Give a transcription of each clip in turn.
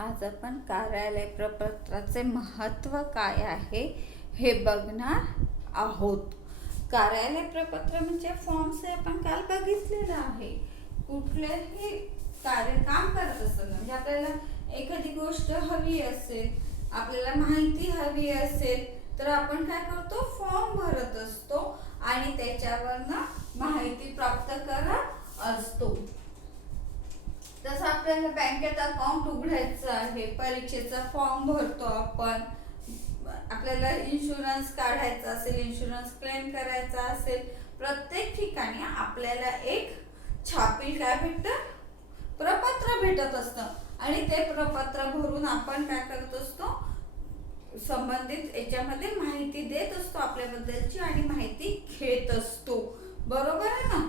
आज आपण कार्यालय प्रपत्राचे महत्त्व काय आहे हे बघणार आहोत। कार्यालय प्रपत्र म्हणजे फॉर्म्स आपण काल बघितलेलं आहे। कुठलेही काम करत असताना म्हणजे आपल्याला एखादी गोष्ट हवी असेल, आपल्याला माहिती हवी असेल तर आपण काय करतो, फॉर्म भरत असतो आणि त्याच्यावरनं माहिती प्राप्त करत असतो। तसं आपल्याला बँकेत अकाउंट उघडायचं आहे, परीक्षेचा फॉर्म भरतो आपण, आपल्याला इन्शुरन्स काढायचा असेल, इन्शुरन्स क्लेम करायचा असेल, प्रत्येक ठिकाणी आपल्याला एक छापील काय भेटतं, प्रपत्र भेटत असतं आणि ते प्रपत्र भरून आपण काय करत असतो, संबंधित याच्यामध्ये माहिती देत असतो आपल्याबद्दलची आणि माहिती घेत असतो। बरोबर आहे ना।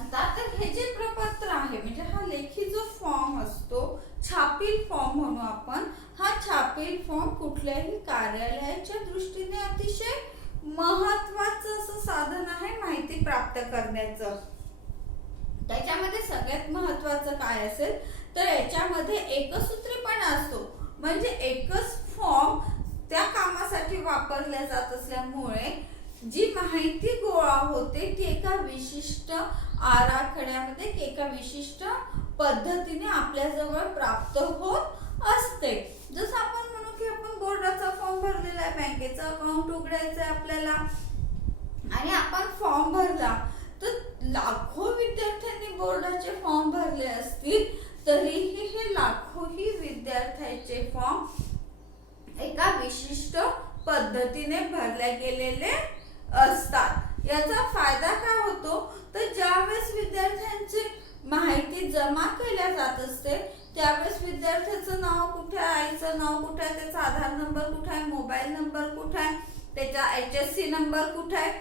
आता तर हे जे प्रपत्र आहे म्हणजे हा लेखी जो फॉर्म असतो, छापील फॉर्म म्हणू आपण, हा छापील फॉर्म कुठल्याही कार्यालयाच्या दृष्टीने अतिशय महत्त्वाचं असं साधन आहे माहिती प्राप्त करण्याचं। त्याच्यामध्ये सगळ्यात महत्त्वाचं काय असेल तर याच्यामध्ये एकसूत्रीपणा असतो, म्हणजे एकच फॉर्म त्या कामासाठी वापरला जात असल्यामुळे जी माहिती गोळा होते ती एका विशिष्ट आराखड्यामध्ये एका विशिष्ट पद्धतीने आपल्या जवळ प्राप्त होत असते। जसं आपण म्हणू की आपण बोर्डाचा फॉर्म भरलेला आहे, बँकेचा अकाउंट उघडायचं आहे आपल्याला आणि आपण फॉर्म भरला तर लाखो विद्यार्थ्यांनी बोर्डाचे फॉर्म भरले असतील तरीही हे लाखोही विद्यार्थ्यांचे फॉर्म एका विशिष्ट पद्धतीने भरले गेलेले असतात। याचा फायदा काय होतो तर ज्यावेळेस विद्यार्थ्यांची माहिती जमा केल्या जात असते त्यावेळेस विद्यार्थ्याचं नाव कुठे आहे, आईचं नाव कुठे आहे, त्याचा आधार नंबर कुठे आहे, मोबाईल नंबर कुठे आहे, त्याचा HSC नंबर कुठे आहे,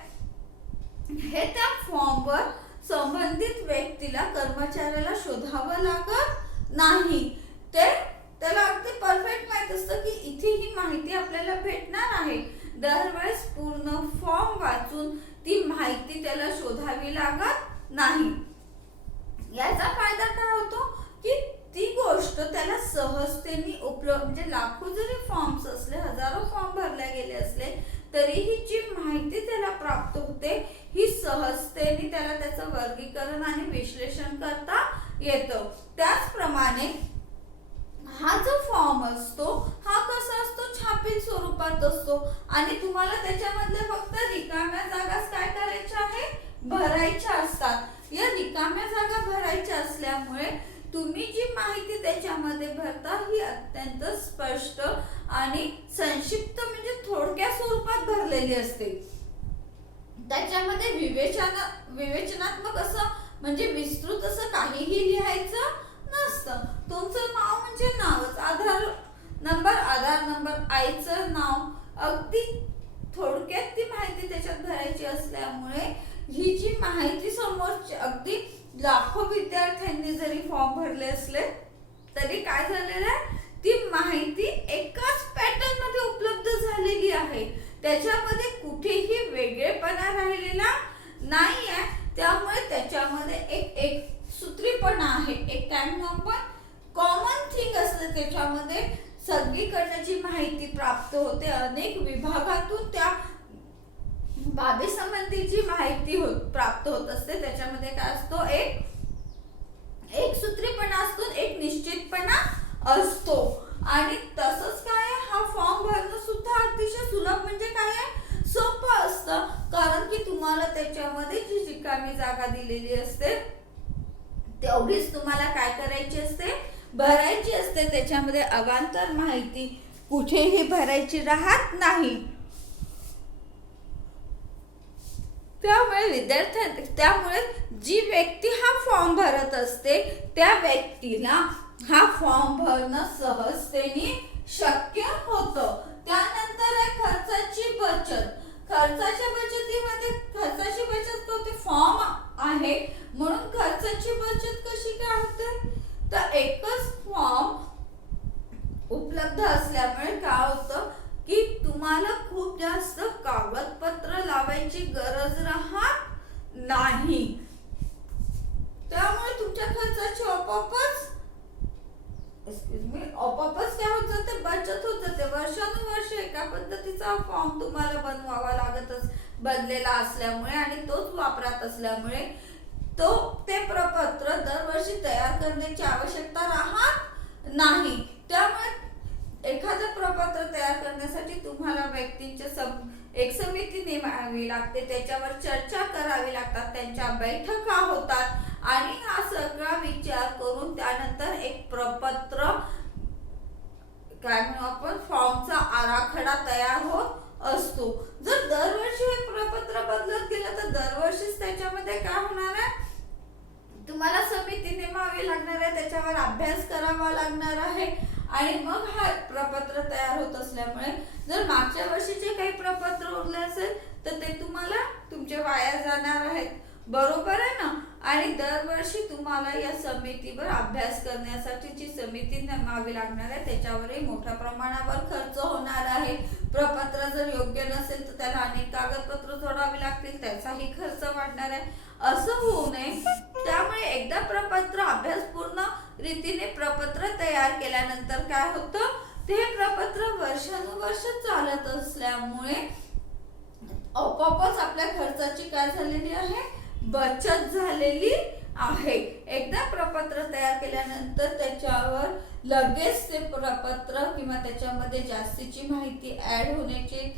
हे त्या फॉर्मवर संबंधित व्यक्तीला, कर्मचाऱ्याला शोधावं लागत नाही। त्याला अगदी परफेक्ट माहित असतं की इथे ही माहिती आपल्याला भेटणार आहे। दरवेळेस पूर्ण फॉर्म वाचून ती माहिती त्याला शोधावी लागत नाही। याचा फायदा काय होतो की ती गोष्ट त्याला सहजतेने उपलब्ध, म्हणजे लाखो जरी फॉर्म्स असले, हजारो फॉर्म भरले गेले असले तरीही जी माहिती त्याला प्राप्त होते ही सहजतेने त्याला त्याचं वर्गीकरण आणि विश्लेषण करता येतं। त्याचप्रमाणे हा जो फॉर्म असतो हा कसा असतो, छापील स्वरूपात असतो आणि तुम्हाला त्याच्यामधले फक्त रिकाम्या जागाच काय करायच्या आहे, भरायच्या असतात। या रिकाम्या जागा भरायच्या असल्यामुळे तुम्ही जी माहिती त्याच्यामध्ये भरता ही अत्यंत स्पष्ट आणि संक्षिप्त म्हणजे थोडक्या स्वरूपात भरलेली असते। त्याच्यामध्ये विवेचनात्मक असं म्हणजे विस्तृत असं काहीही लिहायचं नसतं। तुमचं नाव म्हणजे नावच, आधार नंबर, आईचं नाव, अगदी थोडक्यात ती माहिती त्याच्यात भरायची असल्यामुळे ही जी माहिती समोरची अगदी लाखो विद्यार्थ्यांनी जरी फॉर्म भरले असले तरी काय झालेलं आहे, ती माहिती एकाच पॅटर्न मध्ये उपलब्ध झालेली आहे। त्याच्यामध्ये कुठेही वेगळेपणा राहिलेला नाही आहे। त्यामुळे त्याच्यामध्ये एक सूत्रीपणा आहे, एक काय म्हणू आपण, कॉमन थिंग असते। त्याच्यामध्ये सगळीकडनं जी माहिती प्राप्त होते, अनेक विभागातून त्या बाबी संबंधीची माहिती प्राप्त होत असते। त्याच्यामध्ये काय असतो, एक सूत्रीपणा असतो, एक निश्चितपणा असतो आणि तसंच काय हा फॉर्म भरणं सुद्धा अतिशय सुलभ म्हणजे काय आहे, सोपं असतं। कारण की तुम्हाला त्याच्यामध्ये जी रिकामी जागा दिलेली असते तेवढीच तुम्हाला काय करायची असते, भरायची असते। त्याच्यामध्ये अवांतर माहिती कुठेही भरायची राहत नाही। त्यामुळे जी व्यक्ती हा फॉर्म भरत असते त्या व्यक्तीला हा फॉर्म भरणं सहजतेने शक्य होतं। त्यानंतर आहे खर्चाची बचत। खर्चाची बचत होते, फॉर्म आहे म्हणून खर्चाची बचत कशी काय होते तर एकच फॉर्म उपलब्ध असल्यामुळे काय होतं की तुम्हाला खूप जास्त कागदपत्र लावायची गरज राहत नाही। त्यामुळे तुमच्या खर्चाची आपोआपच वर्षीचा फॉर्म तुम्हाला बनवावा बनलेला असल्यामुळे आणि तोच वापरात असल्यामुळे ते प्रपत्र दरवर्षी तयार करण्याची आवश्यकता राहत नाही. त्यामुळे एखादं प्रपत्र तयार करण्यासाठी तुम्हाला व्यक्तींच्या एक समिती नेमावी लागते, त्याच्यावर चर्चा करावी लागतात, त्यांच्या बैठका होतात आणि हा सगळा विचार करून त्यानंतर एक प्रपत्र काय म्हणू आपण फॉर्मचा आराखडा तयार होत असतो. जर दरवर्षी हे प्रपत्र बदलत गेलं तर दरवर्षीच त्याच्यामध्ये काय होणार आहे, तुम्हाला समिती नेमावी लागणार आहे, त्याच्यावर अभ्यास करावा लागणार आहे आणि मग हा प्रपत्र तयार होत असल्यामुळे जर मागच्या वर्षीचे काही प्रपत्र उरले असेल तर ते तुम्हाला तुमचे वाया जाणार आहेत. बरोबर आहे ना. आणि दरवर्षी तुम्हाला या समितीवर अभ्यास करण्यासाठी जी समिती नेमावी लागणार आहे त्याच्यावरही मोठ्या प्रमाणावर खर्च होणार आहे. प्रपत्र जर योग्य नसेल तर त्याला अनेक कागदपत्र जोडावी लागतील, त्याचाही खर्च वाढणार आहे. असं होऊ नये त्यामुळे एकदा प्रपत्र अभ्यासपूर्ण रीतीने प्रपत्र तयार केल्यानंतर काय होतं, ते प्रपत्र वर्षानुवर्ष चालत असल्यामुळे आपोआपच आपल्या खर्चाची काय झालेली आहे, बचत झालेली आहे. एकदा प्रपत्र तयार केल्यानंतर त्याच्यावर लगेच ते प्रपत्र किंवा त्याच्यामध्ये जास्तीची माहिती ऍड होण्याची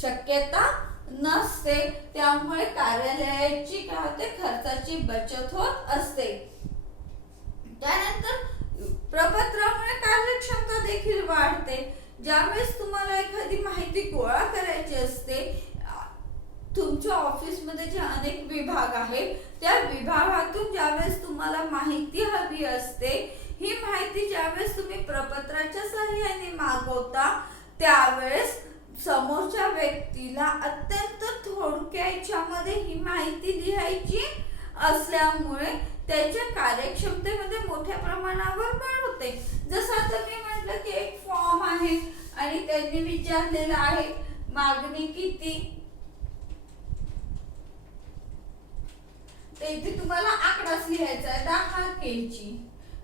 शक्यता नसते. त्यामुळे कार्यालयाची काय होते, खर्चाची बचत होत असते. त्यानंतर प्रपत्रामुळे कार्यक्षमता देखील वाढते. ज्यावेळेस तुम्हाला एखादी माहिती गोळा करायची असते, तुमच्या ऑफिसमध्ये जे अनेक विभाग आहेत त्या विभागातून ज्यावेळेस तुम्हाला माहिती हवी असते, ही माहिती ज्यावेळेस तुम्ही प्रपत्राच्या सहाय्याने मागवता त्यावेळेस समोरच्या व्यक्तीला अत्यंत थोडक्यामध्ये ही माहिती लिहायची असल्यामुळे त्याच्या कार्यक्षमतेमध्ये मोठ्या प्रमाणावर वाढ होते. जसं आता मी म्हटलं की एक फॉर्म आहे आणि त्यांनी विचारलेलं आहे मागणी किती, तर इथे तुम्हाला आकडाच लिहायचा आहे 10 kg.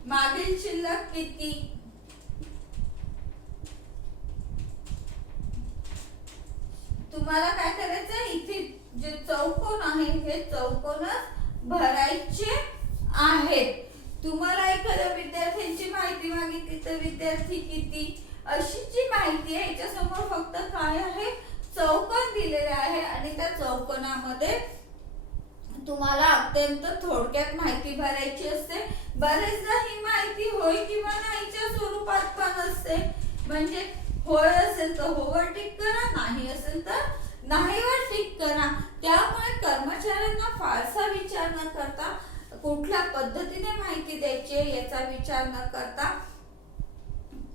मागील शिल्लक किती, तुम्हाला काय करायचं, इथे जे चौकोन आहे हे चौकोनच भरायचे आहेत. तुम्हाला एखाद्या विद्यार्थ्यांची माहिती मागितली तर विद्यार्थी किती अशी जी माहिती आहे याच्यासमोर फक्त काय आहे, चौकोन दिलेले आहे आणि त्या चौकोनामध्ये तुम्हाला अत्यंत थोडक्यात माहिती भरायची असते. बरेचदा ही माहिती होय किंवा नाहीच्या स्वरूपात पण असते. म्हणजे होय असेल तर होवर टिक करा, नाही असेल तर नाहीवर टिक करा. त्यामुळे कर्मचाऱ्यांना फारसा विचार न करता कुठल्या पद्धतीने माहिती द्यायची याचा विचार न करता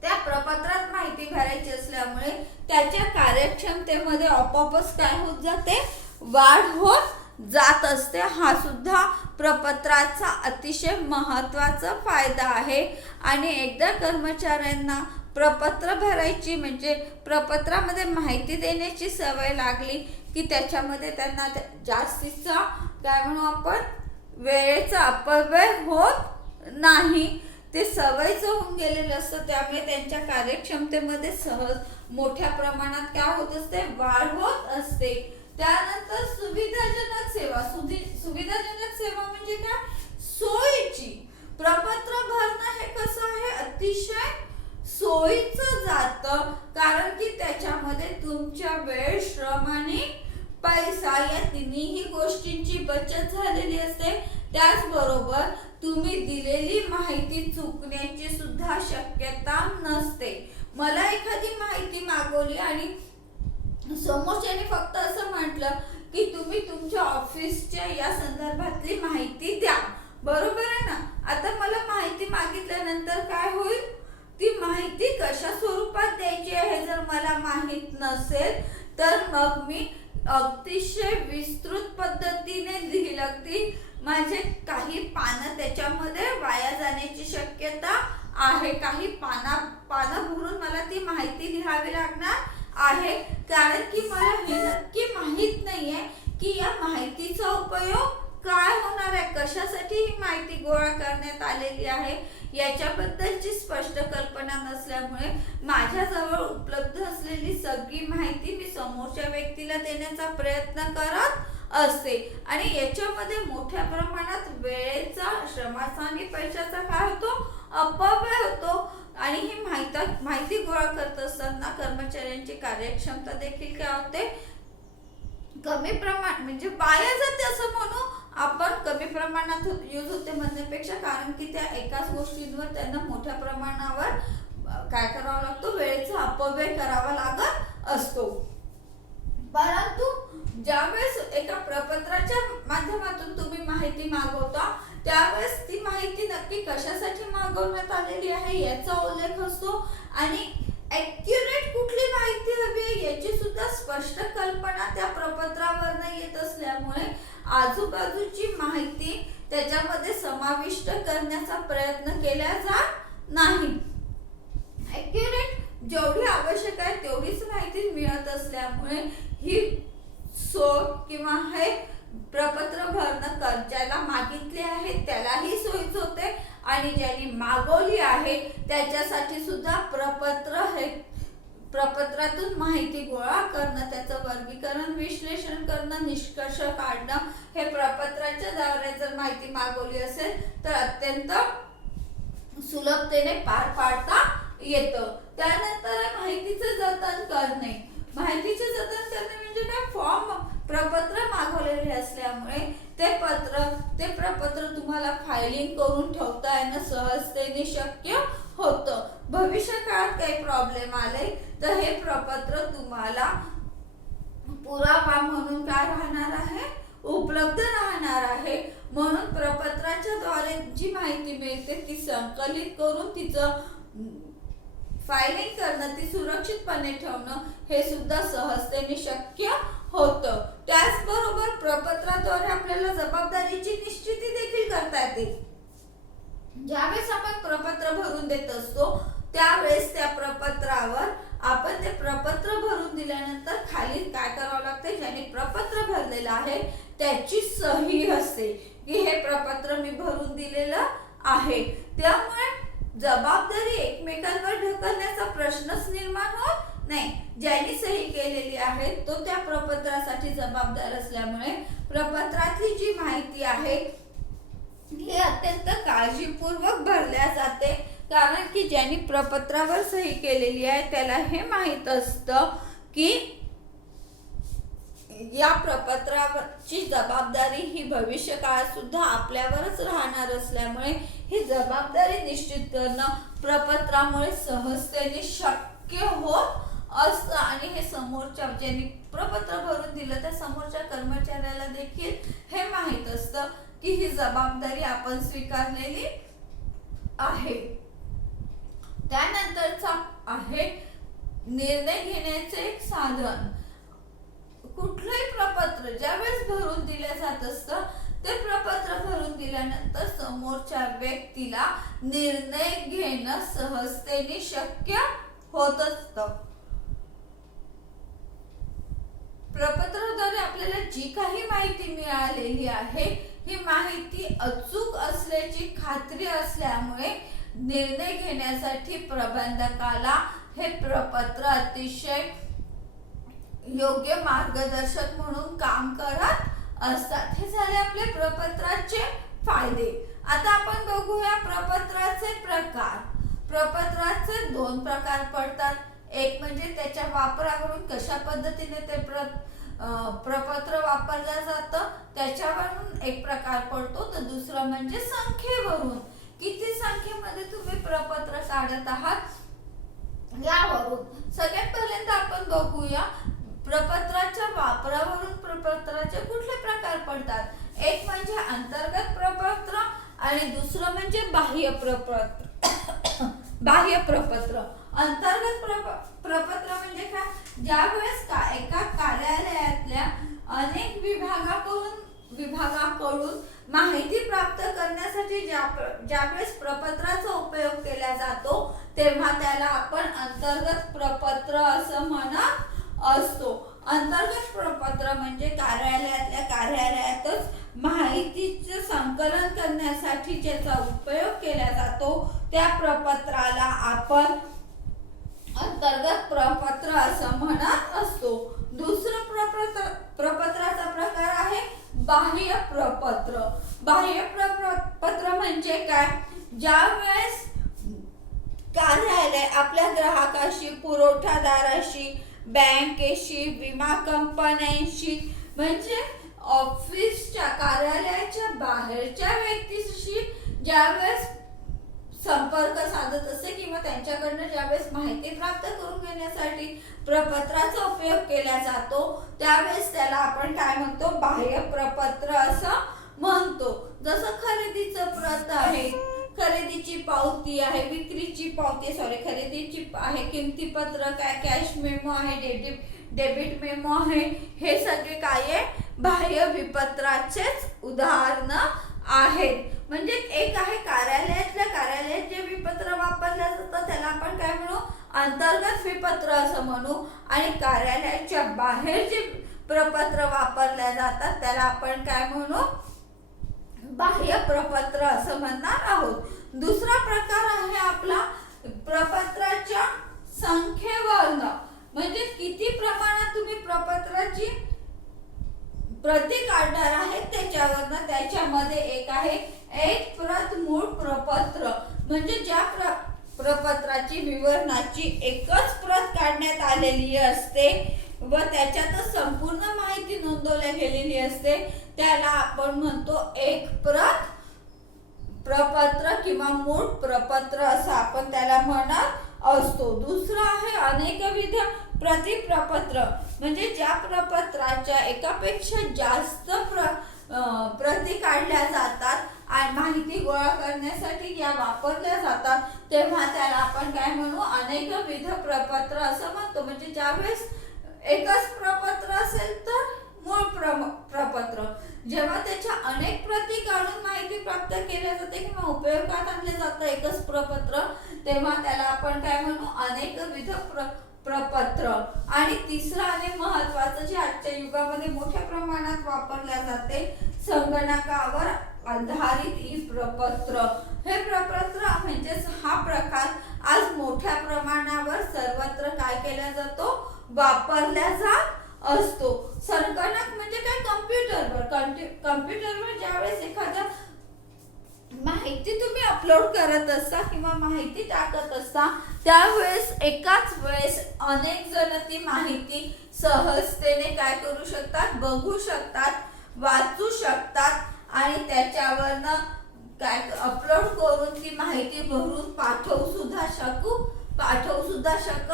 त्या प्रपत्रात माहिती भरायची असल्यामुळे त्याच्या कार्यक्षमतेमध्ये आपोआपच काय होत जाते, वाढ होत जात असते. हा सुद्धा प्रपत्राचा अतिशय महत्त्वाचा फायदा आहे. आणि एकदा कर्मचाऱ्यांना प्रपत्र भरायची म्हणजे प्रपत्रामध्ये माहिती देण्याची सवय लागली की त्याच्यामध्ये त्यांना जास्तीचा काय म्हणू आपण वेळेचा अपव्यय होत नाही. ते सवयीचं होऊन गेलेलं असतं. त्यामुळे त्यांच्या कार्यक्षमतेमध्ये सहज मोठ्या प्रमाणात काय होत असते, वाढ होत असते. त्यानंतर सुविधाजनक सेवा. सुविधाजनक सेवा म्हणजे काय, सोयीची. प्रपत्र भरणं हे कसं आहे, अतिशय सोयीचं जातं. कारण की त्याच्यामध्ये तुमच्या वेळ, श्रम आणि पैसा या तिन्ही गोष्टींची बचत झालेली असते. त्याचबरोबर तुम्ही दिलेली माहिती चुकण्याची सुद्धा शक्यता नसते. मला एखादी माहिती मागवली आणि समोरच्याने फक्त असं म्हटलं की तुम्ही तुमच्या ऑफिसच्या या संदर्भातली माहिती द्या, बरोबर आहे ना. आता मला माहिती मागितल्यानंतर काय होईल, ती माहिती कशा स्वरूपात द्यायची आहे जर मला माहित नसेल तर मग मी अतिशय विस्तृत पद्धतीने लिहिलं, अगदी माझे काही पानं त्याच्यामध्ये वाया जाण्याची शक्यता आहे. काही पानं भरून मला ती माहिती लिहावी लागणार आहे. कारण की मला हे नक्की माहित नाहीये की या माहितीचा उपयोग काय होणार आहे, कशासाठी ही माहिती गोळा करण्यात आलेली आहे याच्याबद्दलची स्पष्ट कल्पना नसल्यामुळे माझ्याजवळ उपलब्ध असलेली सगळी माहिती मी समोरच्या व्यक्तीला देण्याचा प्रयत्न करत असते आणि याच्यामध्ये मोठ्या प्रमाणात वेळेचा, श्रमाचा आणि पैशाचा काय होतो, अपव्यय होतो आणि ही माहिती गोळा करत असताना कर्मचाऱ्यांची कार्यक्षमता देखील काय होते, कमी प्रमाण म्हणजे वाया जाते असं म्हणू आपण. कमी प्रमाणात यूज होते म्हणण्यापेक्षा, कारण की त्या एकाच गोष्टींवर त्यांना मोठ्या प्रमाणावर काय करावं लागतो, वेळेचा अपव्यय करावा लागत असतो. परंतु ज्यावेळेस एका प्रपत्राच्या माध्यमातून तुम्ही माहिती मागवता त्यावेळेस ती माहिती नक्की कशासाठी मागवण्यात आलेली आहे याचा उल्लेख असतो आणि ॲक्युरेट कुठली माहिती हवी आहे याची सुद्धा स्पष्ट कल्पना त्या प्रपत्रावरनं येत असल्यामुळे आजूबाजूची माहिती त्याच्यामध्ये समाविष्ट करण्याचा प्रयत्न केला जात नाही. ॲक्युरेट जेवढी आवश्यक आहे तेवढीच माहिती मिळत असल्यामुळे ही किंवा हे प्रपत्र भरणं ज्याला मागितले आहे त्यालाही सोयीच होते आणि ज्यांनी मागवली आहे त्याच्यासाठी सुद्धा प्रपत्रातून माहिती गोळा करणं, त्याचं वर्गीकरण, विश्लेषण करणं, निष्कर्ष काढणं हे प्रपत्राच्या द्वारे जर माहिती मागवली असेल तर अत्यंत सुलभतेने पार पाडता येतं. त्यानंतर माहितीचं जतन करणे. माहितीचे जतन करणे म्हणजे काय, फॉर्म प्रपत्र मागवलेले असल्यामुळे ते प्रपत्र तुम्हाला फायलिंग करून ठेवता येणं सहजतेने शक्य होतं. भविष्य काळात काही प्रॉब्लेम आले तर हे प्रपत्र तुम्हाला पुरावा म्हणून काय राहणार आहे, उपलब्ध राहणार आहे. म्हणून प्रपत्राच्या द्वारे जी माहिती मिळते ती संकलित करून तिचं फायलिंग करणं, ती सुरक्षितपणे ठेवणं हे सुद्धा सहजतेने शक्य होतं. त्याचबरोबर प्रपत्राद्वारे आपल्याला जबाबदारीची निश्चिती देखील करता येते. ज्यावेळेस आपण प्रपत्र भरून देत असतो त्यावेळेस त्या प्रपत्रावर आपण ते प्रपत्र भरून दिल्यानंतर खाली काय करावं लागते, ज्याने प्रपत्र भरलेलं आहे त्याची सही असते की हे प्रपत्र मी भरून दिलेलं आहे. त्यामुळे जबाबदारी एकमेकांवर ढकलण्याचा प्रश्नच निर्माण होत नाही. ज्यांनी सही केलेली आहे तो त्या प्रपत्रासाठी जबाबदार असल्यामुळे प्रपत्रातली जी माहिती आहे ही अत्यंत काळजीपूर्वक भरल्या जाते, कारण की ज्यांनी प्रपत्रावर सही केलेली आहे त्याला हे माहित असतं की या प्रपत्राची जबाबदारी ही भविष्य काळात सुद्धा आपल्यावरच राहणार असल्यामुळे ही जबाबदारी निश्चित करणं प्रपत्रामुळे सहजतेने शक्य होत असतं आणि हे समोरच्या ज्यांनी प्रपत्र भरून दिलं त्या समोरच्या कर्मचाऱ्याला देखील हे माहित असतं की ही जबाबदारी आपण स्वीकारलेली आहे. त्यानंतरचा आहे निर्णय घेण्याचे एक साधन. कुठलंही प्रपत्र ज्यावेळेस भरून दिलं जात असतं ते प्रपत्र भरून दिल्यानंतर समोरच्या व्यक्तीला निर्णय घेणं सहजतेने शक्य होत असतं. प्रपत्राद्वारे आपल्याला जी काही माहिती मिळालेली आहे ही माहिती अचूक असल्याची खात्री असल्यामुळे निर्णय घेण्यासाठी प्रबंधकाला हे प्रपत्र अतिशय योग्य मार्गदर्शक म्हणून काम करत असतात. हे झाले आपले प्रपत्राचे फायदे. आता आपण बघूया प्रपत्राचे प्रकार. प्रपत्राचे 2 प्रकार पडतात. एक म्हणजे त्याच्या वापरावरून कशा पद्धतीने ते प्रपत्र वापरलं जातं त्याच्यावरून एक प्रकार पडतो, तर दुसरं म्हणजे संख्येवरून, किती संख्येमध्ये तुम्ही प्रपत्र काढत आहात यावरून. सगळ्यात पहिल्यांदा आपण बघूया प्रपत्राच्या वापरावरून प्रपत्राचे कुठले प्रकार पडतात. एक म्हणजे अंतर्गत प्रपत्र आणि दुसरं म्हणजे बाह्य प्रपत्र. बाह्य प्रपत्र, अंतर्गत प्रपत्र म्हणजे काय, ज्यावेळेस एका कार्यालयातल्या अनेक विभागाकडून माहिती प्राप्त करण्यासाठी ज्यावेळेस प्रपत्राचा उपयोग केला जातो तेव्हा त्याला आपण अंतर्गत प्रपत्र असं म्हणत असतो. अंतर्गत प्रपत्र म्हणजे कार्यालयातच माहितीचे संकलन करण्यासाठी ज्याचा उपयोग केला जातो त्या प्रपत्राला आपण अंतर्गत प्रपत्र असं म्हणत असतो. दुसरं प्रपत्राचा प्रकार आहे बाह्य प्रपत्र. बाह्य प्रपत्र म्हणजे काय? ज्या वेळेस कार्यालय आपल्या ग्राहकाशी, पुरवठादाराशी, बँकेशी, विमा कंपन्यांशी म्हणजे ऑफिसच्या कार्यालयाच्या बाहेरच्या व्यक्तीशी ज्यावेळेस संपर्क साधत असते किंवा त्यांच्याकडनं ज्यावेळेस माहिती प्राप्त करून घेण्यासाठी प्रपत्राचा उपयोग केला जातो त्यावेळेस त्याला आपण काय म्हणतो? बाह्य प्रपत्र असं म्हणतो. जसं खरेदीचं प्रत आहे, खरेदीची पावती आहे, विक्रीची पावती खरेदीची आहे, किमती पत्रक आहे, कॅश मेमो आहे, डेबिट मेमो आहे. हे सगळे काय आहे? बाह्य विपत्राचेच उदाहरण आहेत. म्हणजे एक आहे कार्यालयात जे विपत्र वापरलं जातं त्याला आपण काय म्हणू? अंतर्गत विपत्र असं म्हणू. आणि कार्यालयाच्या बाहेर जे प्रपत्र वापरल्या जातात त्याला आपण काय म्हणू? बाह्य प्रपत्र असं म्हणणार आहोत. दुसरा प्रकार आहे आपला प्रपत्राच्या संख्येवरनं, म्हणजे किती प्रमाणात तुम्ही प्रपत्राची प्रती काढणार आहेत त्याच्यावरनं. त्याच्यामध्ये एक आहे एक प्रत मूळ प्रपत्र, म्हणजे ज्या प्रपत्राची विवरणाची एकच प्रत काढण्यात आलेली असते व त्याच्यातच संपूर्ण माहिती नोंदवल्या गेलेली असते त्याला आपण म्हणतो एक प्रत प्रपत्र किंवा मूळ प्रपत्र असं आपण त्याला म्हणत असतो. दुसरं आहे अनेकविध प्रतिप्रपत्र, म्हणजे ज्या प्रपत्राच्या एकापेक्षा जास्त प्रती काढल्या जातात आणि माहिती गोळा करण्यासाठी या वापरल्या जातात तेव्हा त्याला आपण काय म्हणू? अनेकविध प्रपत्र असं म्हणतो. म्हणजे ज्यावेळेस एकच प्रपत्र असेल तर मूळ प्रपत्र, जेव्हा त्याच्या अनेक प्रती काढून माहिती प्राप्त केल्या जाते किंवा उपयोगात आणले जातं एकच प्रपत्र तेव्हा त्याला आपण काय म्हणू? अनेकविध प्रपत्र. आणि तिसरं आणि महत्वाचं जे आजच्या युगामध्ये मोठ्या प्रमाणात वापरल्या जाते संगणकावर आधारित ई प्रपत्र. हे प्रपत्र म्हणजेच हा प्रकार आज मोठ्या प्रमाणावर सर्वत्र काय केला जातो? वापरला जात असतो. संगणक म्हणजे काय? कम्प्युटरवर ज्यावेळेस एखाद्या माहिती तुम्ही अपलोड करत असता किंवा माहिती टाकत असता त्यावेळेस एकाच वेळेस अनेक जण ती माहिती सहजतेने काय करू शकतात? बघू शकतात, वाचू शकतात आणि त्याच्यावरनं काय अपलोड करून ती माहिती भरून पाठवू सुद्धा शकत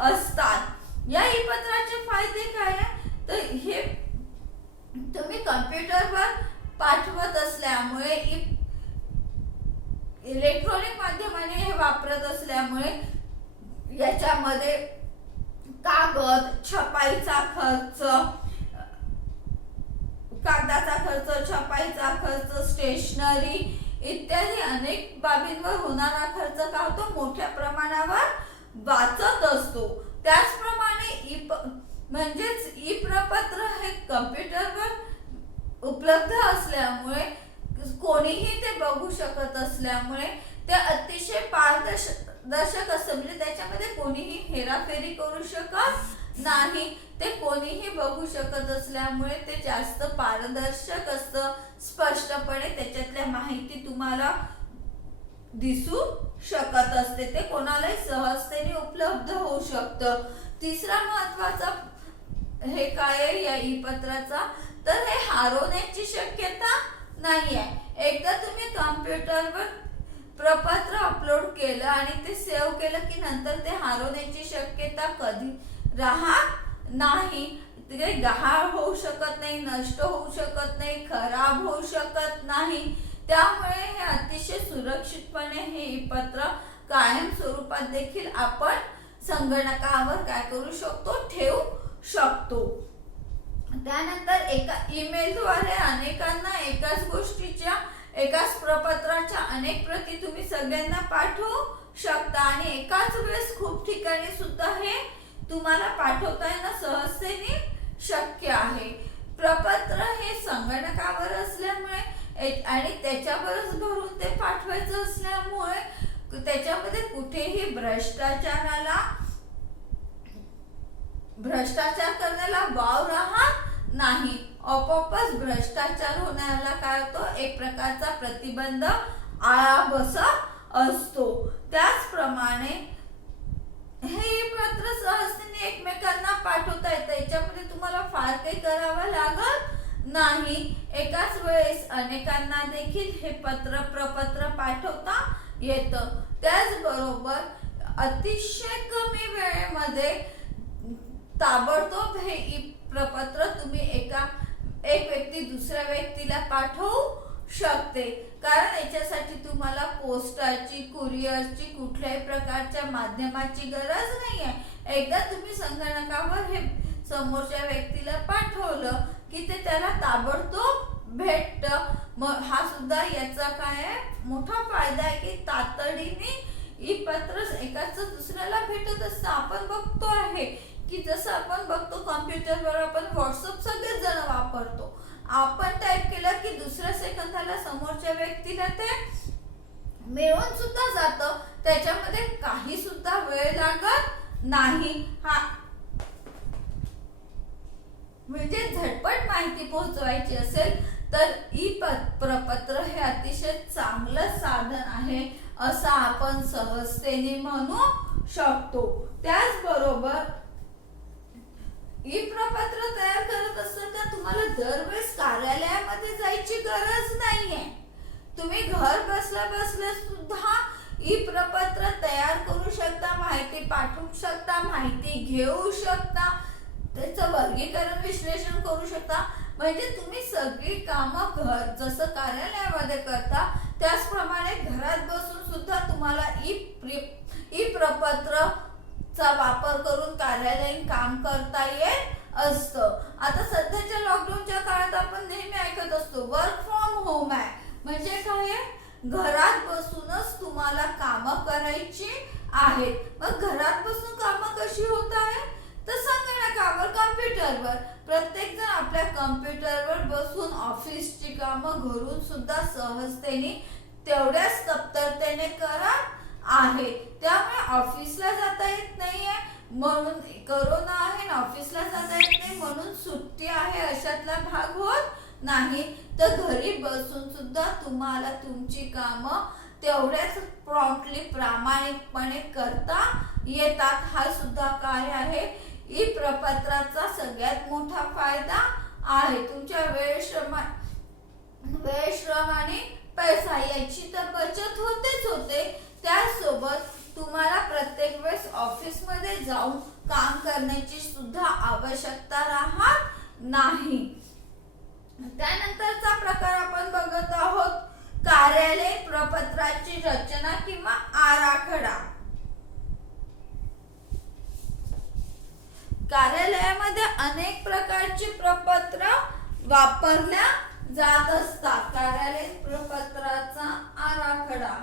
असतात. या ई पत्राचे फायदे काय आहे? तर हे तुम्ही कम्प्युटरवर पाठवत असल्यामुळे इलेक्ट्रॉनिक माध्यमाने हे वापरत असल्यामुळे याच्यामध्ये कागद, छपाईचा खर्च, कागदाचा खर्च, छपाईचा खर्च, स्टेशनरी इत्यादी अनेक बाबींवर होणारा खर्च का होतो? मोठ्या प्रमाणावर वाचत असतो. त्याचप्रमाणे म्हणजेच ई प्रपत्र हे कम्प्युटरवर उपलब्ध असल्यामुळे कोणीही ते बघू शकत असल्यामुळे ते अतिशय पारदर्शक असतं. म्हणजे त्याच्यामध्ये कोणीही हेराफेरी करू शकत नाही. ते कोणीही बघू शकत असल्यामुळे ते जास्त पारदर्शक असतं. स्पष्टपणे त्याच्यातल्या माहिती तुम्हाला दिसू शकत असते. ते कोणालाही सहजतेने उपलब्ध होऊ शकतं. तिसरा महत्वाचा हे काय आहे या ई पत्राचा? तर हे हरवण्याची शक्यता नाही आहे. एकदा तुम्ही कम्प्युटरवर प्रपत्र अपलोड केलं आणि ते सेव्ह केलं की नंतर ते हरवण्याची शक्यता कधी राहत नाही. ते गहाळ होऊ शकत नाही, नष्ट होऊ शकत नाही, खराब होऊ शकत नाही. त्यामुळे हे अतिशय सुरक्षितपणे हे ई पत्र कायम स्वरूपात देखील आपण संगणकावर काय करू शकतो? ठेवू शकतो. त्यानंतर एका ईमेलद्वारे अनेकांना एकाच प्रपत्राच्या अनेक प्रती तुम्ही सगळ्यांना पाठवू शकता आणि एकाच वेळेस खूप ठिकाणी सुद्धा हे तुम्हाला पाठवता येणं सहजतेने शक्य आहे. प्रपत्र हे संगणकावर असल्यामुळे आणि त्याच्यावरच भरून ते पाठवायचं असल्यामुळे त्याच्यामध्ये कुठेही भ्रष्टाचार करण्याला वाव राहत नाही. आपोआपच भ्रष्टाचार होण्याला काय होतो, एक प्रकारचा प्रतिबंध आळा बसत असतो. त्याचप्रमाणे हे पत्र सहजतेने एकमेकांना पाठवता येतं. याच्यामध्ये तुम्हाला फार काही करावं लागत नाही. एकाच वेळेस अनेकांना देखील हे प्रपत्र पाठवता येतं. त्याचबरोबर अतिशय कमी वेळेमध्ये ताबडतोब हे प्रपत्र तुम्ही एक व्यक्ती दुसऱ्या व्यक्तीला पाठवू शकते. कारण याच्यासाठी तुम्हाला पोस्टाची, कुरिअरची, कुठल्याही प्रकारच्या माध्यमाची गरज नाहीये. एकदा तुम्ही संगणकावर हे समोरच्या व्यक्तीला पाठवलं की ते त्याला ताबडतोब भेटतं. मग हा सुद्धा याचा काय आहे, मोठा फायदा आहे की तातडीने ई पत्र एकाच दुसऱ्याला भेटत असतं. आपण बघतो आहे की जसं आपण बघतो कॉम्प्युटरवर आपण व्हॉट्सअप सगळेच जण वापरतो. आपण टाइप केलं की दुसऱ्या सेकंदाला समोरच्या व्यक्तीला ते मिळून सुद्धा जातं. त्याच्यामध्ये काही सुद्धा वेळ लागत नाही. हा म्हणजे झटपट माहिती पोहोचवायची असेल तर ई प्रपत्र हे अतिशय चांगलं साधन आहे असं आपण सहजतेने म्हणू शकतो. त्याचबरोबर ई प्रपत्र तयार करत असताना तुम्हाला दरवेळेस कार्यालयामध्ये जायची गरज नाहीये. तुम्ही घर बसल्या बसल्या सुद्धा ई प्रपत्र तयार करू शकता, माहिती पाठवू शकता, माहिती घेऊ शकता, त्याचं वर्गीकरण विश्लेषण करू शकता. म्हणजे तुम्ही सगळी कामं जसं कार्यालयामध्ये करता त्याचप्रमाणे घरात बसून सुद्धा तुम्हाला ई प्रपत्र चा वापर करून कार्यालयीन काम करता येत असतं. आता सध्याच्या लॉकडाऊनच्या काळात आपण नेहमी ऐकत असतो वर्क फ्रॉम होम आहे. म्हणजे काय, घरात बसूनच तुम्हाला कामं करायची आहेत. मग घरात बसून कामं कशी होत आहे, तर संगणकावर, कॉम्प्युटरवर. प्रत्येक जण आपल्या कॉम्प्युटरवर बसून ऑफिसची कामं घरून सुद्धा सहजतेने तेवढ्याच तत्परतेने करत आहे. त्यामुळे ऑफिसला जाता येत नाहीये म्हणून कोरोना आहे, ऑफिसला जाता येत नाही म्हणून सुट्टी आहे अशातला भाग होत नाही. तर घरी बसून सुद्धा तुम्हाला तुमची कामं तेवढ्याच प्रॉम्प्टली, प्रामाणिकपणे करता येतात. हा सुद्धा काय आहे, ई प्रपत्राचा सगळ्यात मोठा फायदा आहे. तुमच्या वेळ, श्रम आणि पैसा याची तर बचत होतेच होते. त्यासोबत तुम्हाला प्रत्येक वेळेस ऑफिस मध्ये जाऊन काम करण्याची सुद्धा आवश्यकता राहत नाही. त्यानंतरचा प्रकार आपण बघत आहोत कार्यालय प्रपत्राची रचना किंवा आराखडा. कार्यालयामध्ये अनेक प्रकारची प्रपत्र वापरल्या जात असतात. कार्यालय प्रपत्राचा आराखडा.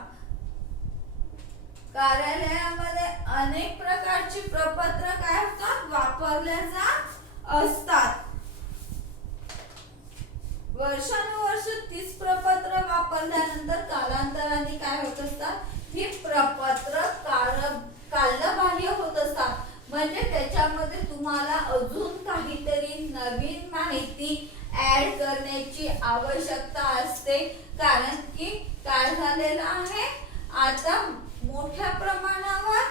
कार्यालयामध्ये अनेक प्रकारची प्रपत्र काय होतात, वापरल्या जात असतात. वर्षानुवर्ष 30 प्रपत्र वापरल्यानंतर कालांतराने काय होत असतात, ही प्रपत्र कालबाह्य होत असतात. म्हणजे त्याच्यामध्ये तुम्हाला अजून काहीतरी नवीन माहिती ऍड करण्याची आवश्यकता असते. कारण की काय झालेलं आहे, आता मोठ्या प्रमाणावर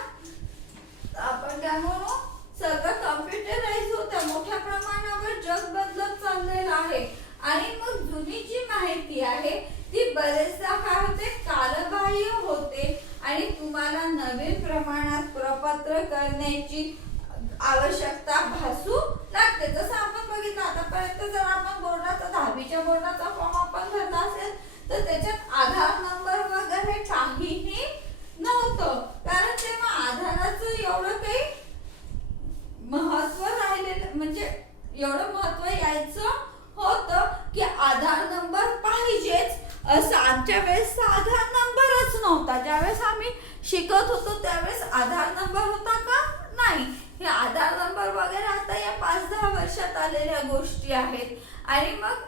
आपण काय म्हणू, सगळं कॉम्प्युटराइज होतं. मोठ्या प्रमाणावर जग बदलत चाललेलं आहे आणि मग जुनी जी माहिती आहे ती बरेचदा काय होते, कालबाह्य होते आणि तुम्हाला नवीन प्रमाणात प्रपत्र करण्याची आवश्यकता भासू लागते. जसं आपण बघितलं आतापर्यंत, जर आपण बोर्डाचा 10वीच्या बोर्डाचा फॉर्म आपण भरला असेल तर त्याच्यात आधार नंबर वगैरे काहीही नव्हतं. कारण तेव्हा आधाराचं एवढं काही महत्व राहिलेलं, म्हणजे एवढं महत्व यायचं होतं की आधार नंबर पाहिजेच असं. आमच्या वेळेस आधार नंबरच नव्हता. ज्यावेळेस आम्ही शिकत होतो त्यावेळेस आधार नंबर होता का, नाही. हे आधार नंबर वगैरे आता या 5-10 वर्षात आलेल्या गोष्टी आहेत. आणि मग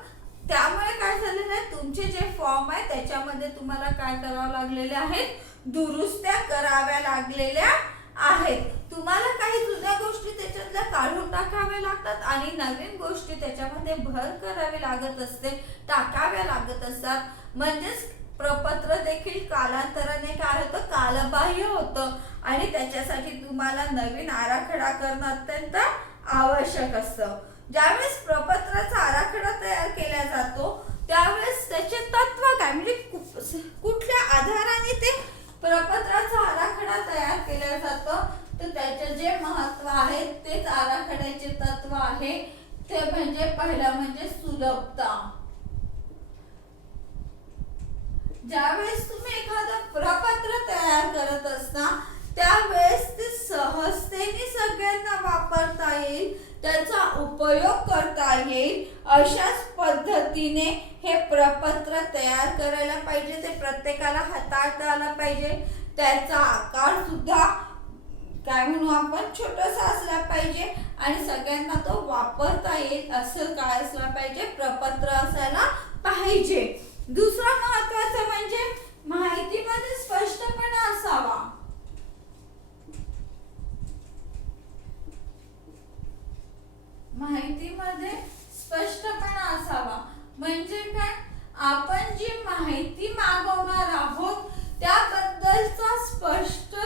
त्यामुळे काय झालेलं आहे, तुमचे जे फॉर्म आहे त्याच्यामध्ये तुम्हाला काय करावं लागलेले आहेत, दुरुस्त्या कराव्या लागलेल्या आहेत. तुम्हाला काही जुन्या गोष्टी त्याच्यातल्या काढून टाकाव्या लागतात आणि नवीन गोष्टी त्याच्यामध्ये भर करावी लागत असते, टाकाव्या लागत असतात. म्हणजेच प्रपत्र देखील कालांतराने काय होतं, कालबाह्य होतं आणि त्याच्यासाठी तुम्हाला नवीन आराखडा करणं अत्यंत आवश्यक असतं. ज्यावेळेस प्रपत्राचा आराखडा तयार केला जातो त्यावेळेस त्याचे तत्व काय, म्हणजे कुठल्या आधाराने ते प्रपत्राचा आराखडा तयार केला जातो, तर त्याचे जे महत्व आहे तेच आराखड्याचे तत्व आहे. ते म्हणजे पहिला म्हणजे सुलभता. ज्यावेळेस तुम्ही एखादं प्रपत्र तयार करत असता त्यावेळेस ते सहजतेने सगळ्यांना वापरता येईल, त्याचा उपयोग करता येईल अशाच पद्धतीने हे प्रपत्र तयार करायला पाहिजे. ते प्रत्येकाला हाताळता आलं पाहिजे. त्याचा आकार सुद्धा काय म्हणू आपण, छोटासा असला पाहिजे आणि सगळ्यांना तो वापरता येईल असं काय असला पाहिजे, प्रपत्र असायला पाहिजे. दुसरा महत्त्वाचं म्हणजे माहितीमध्ये स्पष्टपणा असावा. माहितीमध्ये स्पष्टपणा असावा म्हणजे काय, आपण जी माहिती मागवणार आहोत त्याबद्दलचा स्पष्ट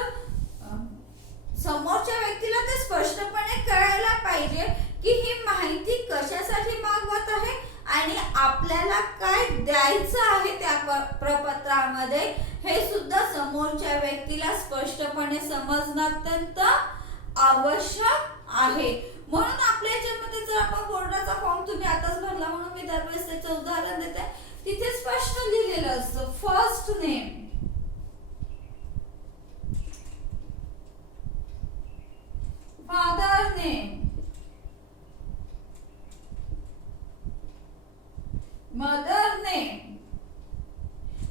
समोरच्या व्यक्तीला ते स्पष्टपणे कळायला पाहिजे की ही माहिती कशासाठी मागवत आहे आणि आपल्याला काय द्यायचं आहे त्या प्रपत्रामध्ये हे सुद्धा समोरच्या व्यक्तीला स्पष्टपणे समजणं अत्यंत आवश्यक आहे. म्हणून आपल्या याच्यामध्ये जर आपण बोर्डाचा फॉर्म तुम्ही आताच भरला म्हणून मी दरवेळेस त्याचं उदाहरण देते, तिथे स्पष्ट लिहिलेलं असतं first name, father name, mother name.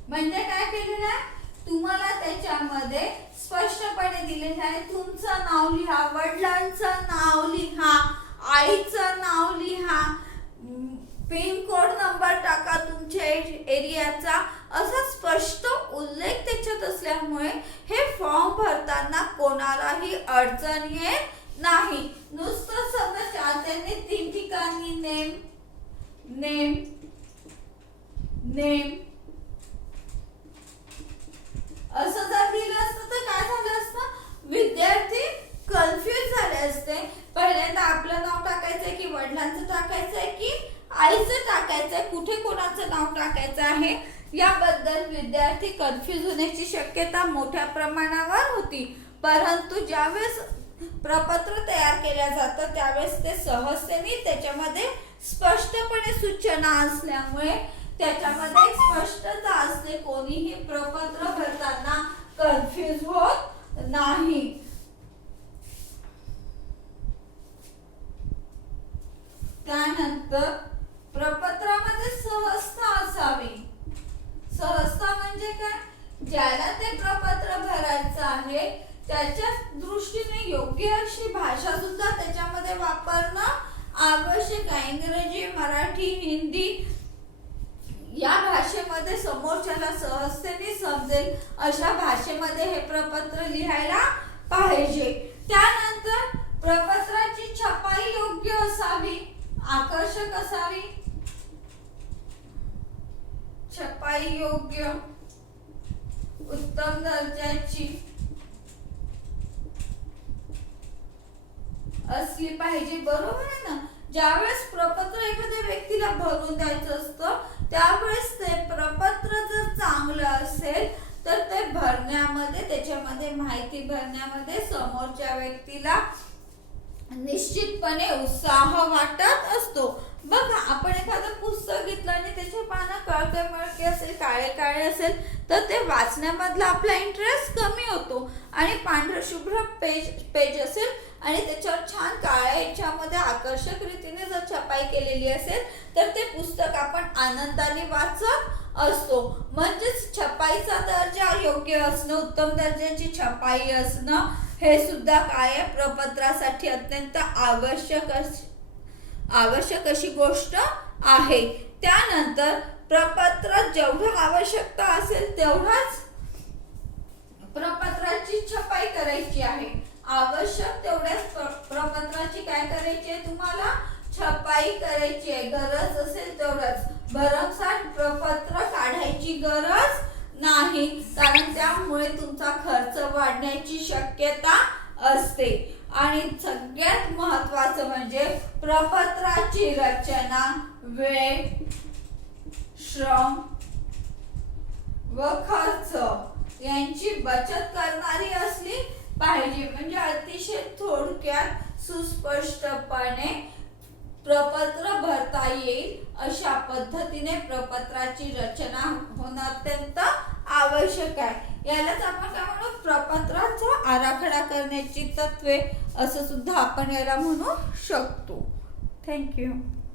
म्हणजे काय केलेलं आहे, तुम्हाला त्याच्यामध्ये स्पष्टपणे दिलेलं आहे तुमचं नाव लिहा, वडिलांचं नाव लिहा, आईचं नाव लिहा, पिन कोड नंबर टाका तुमच्या एरियाचा, असा स्पष्ट उल्लेख त्याच्यात असल्यामुळे हे फॉर्म भरताना कोणालाही अडचण येत नाही. नुसतं समजा त्यांनी 3 ठिकाणी नेम नेम नेम असं जर दिलं असतं तर काय झालं असतं, विद्यार्थी कन्फ्युज झाले असते. पहिल्यांदा आपलं नाव टाकायचंय की वडिलांचं टाकायचंय की आईचं टाकायचंय, कुठे कोणाचं नाव टाकायचं आहे याबद्दल विद्यार्थी कन्फ्युज होण्याची शक्यता मोठ्या प्रमाणावर होती. परंतु ज्यावेळेस प्रपत्र तयार केल्या जातं त्यावेळेस ते सहजतेने त्याच्यामध्ये स्पष्टपणे सूचना असल्यामुळे त्याच्यामध्ये स्पष्टता असते, कोणीही प्रपत्र भरताना कन्फ्युज होत नाही. त्यानंतर प्रपत्रामध्ये सहजता असावी. सहजता म्हणजे काय, ज्याला ते प्रपत्र भरायचं आहे त्याच्या दृष्टीने योग्य अशी भाषा सुद्धा त्याच्यामध्ये वापरणं आवश्यक आहे. इंग्रजी, मराठी, हिंदी या भाषेमध्ये समोरच्याला सहजतेने समजेल अशा भाषेमध्ये हे प्रपत्र लिहायला पाहिजे. त्यानंतर प्रपत्राची छपाई योग्य असावी, आकर्षक असावी. छपाई योग्य, उत्तम दर्जाची असली पाहिजे. बरोबर आहे ना. ज्यावेळेस प्रपत्र एखाद्या व्यक्तीला भरून द्यायचं असतं त्यावेळेस ते प्रपत्र जर चांगलं असेल तर ते भरण्यामध्ये, त्याच्यामध्ये माहिती भरण्यामध्ये समोरच्या व्यक्तीला निश्चितपणे उत्साह वाटत असतो. बघा, आपण एखादं पुस्तक घेतलं आणि त्याचे पानं कळके मळके असेल, काळे काळे असेल तर ते वाचण्यामधला आपला इंटरेस्ट कमी होतो. आणि पांढरं शुभ्र पेज असेल आणि त्याच्यावर छान काळ्या याच्यामध्ये आकर्षक रीतीने जर छपाई केलेली असेल तर ते पुस्तक आपण आनंदाने वाचत असतो. म्हणजेच छपाईचा दर्जा योग्य असणं, उत्तम दर्जाची छपाई असणं हे सुद्धा काय आहे, प्रपत्रासाठी अत्यंत आवश्यक अशी गोष्ट आहे. त्यानंतर प्रपत्रात जेवढं आवश्यकता असेल तेवढाच प्रपत्राची छपाई करायची आहे. आवश्यक तेवढ्याच प्रपत्राची काय करायची आहे तुम्हाला, छपाई करायची आहे. गरज असेल तेवढंच, भरमसाठ प्रपत्र काढायची गरज नाही, कारण त्यामुळे तुमचा खर्च वाढण्याची शक्यता असते. आणि सगळ्यात महत्त्वाचं म्हणजे प्रपत्राची रचना वेळ, श्रम व खर्च यांची बचत करणारी असली पाहिजे. म्हणजे अतिशय थोडक्यात सुस्पष्टपणे प्रपत्र भरता येईल अशा पद्धतीने प्रपत्राची रचना होणं अत्यंत आवश्यक आहे. यालाच आपण काय म्हणू, प्रपत्राचा आराखडा करण्याची तत्वे असं सुद्धा आपण याला म्हणू शकतो. थँक्यू.